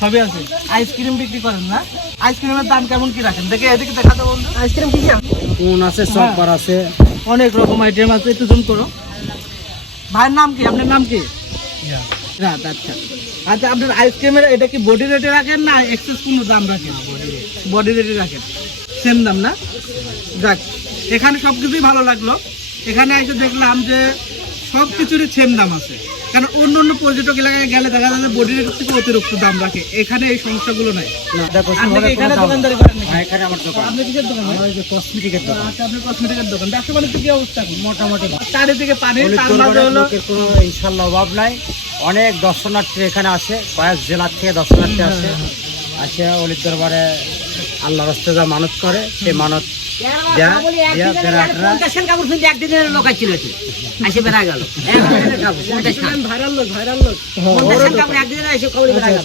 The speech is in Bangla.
সবই আছে। আইসক্রিম বিক্রি করেন না? আইসক্রিমের দাম কেমন কি রাখেন? দেখে এদিকে দেখাতে বন্ধু। আইসক্রিম কি কোন আছে, চকবার আছে, অনেক রকম আইটেম আছে, একটু জুম করো। ভাইয়ের নাম কি? আপনার নাম কি? রাত। আচ্ছা আচ্ছা, আপনার আইসক্রিমের এটা কি বডি রেটে রাখেন না এক্সেস কোনো দাম রাখেন? বডি রেটে রাখেন, সেম দাম না? যাক, এখানে সব কিছুই ভালো লাগলো। এখানে এসে দেখলাম যে সব কিছুরই সেম দাম আছে। কারণ অন্য অন্য পর্যটক এলাকায় গেলে দেখা যায় বডি রেট থেকে অতিরিক্ত দাম রাখে, এখানে এই সমস্যাগুলো নাই। আপনি কি এখানে দোকানদারি করেন নাকি? এখানে আমার দোকান। আপনি কিসের দোকান? কসমেটিকের দোকান। আচ্ছা, আপনার কসমেটিকের দোকান। ব্যবসা বাণিজ্য কি অবস্থা এখন? মোটামুটি চারিদিকে পানি, তার মাঝে হলো লোকের কোনো ইনশাল্লাহ অভাব নাই। অনেক দর্শনার্থী এখানে আসে, কয়েক জেলার থেকে দর্শনার্থী আসে। আসে অলির দরবারে আল্লাহর রাস্তায় যা মানত করে সেই মানত লোক ছিল এসে বেড়া গেল ভাইরাল লোক। একদিন এসে খবর বেড়া গেল।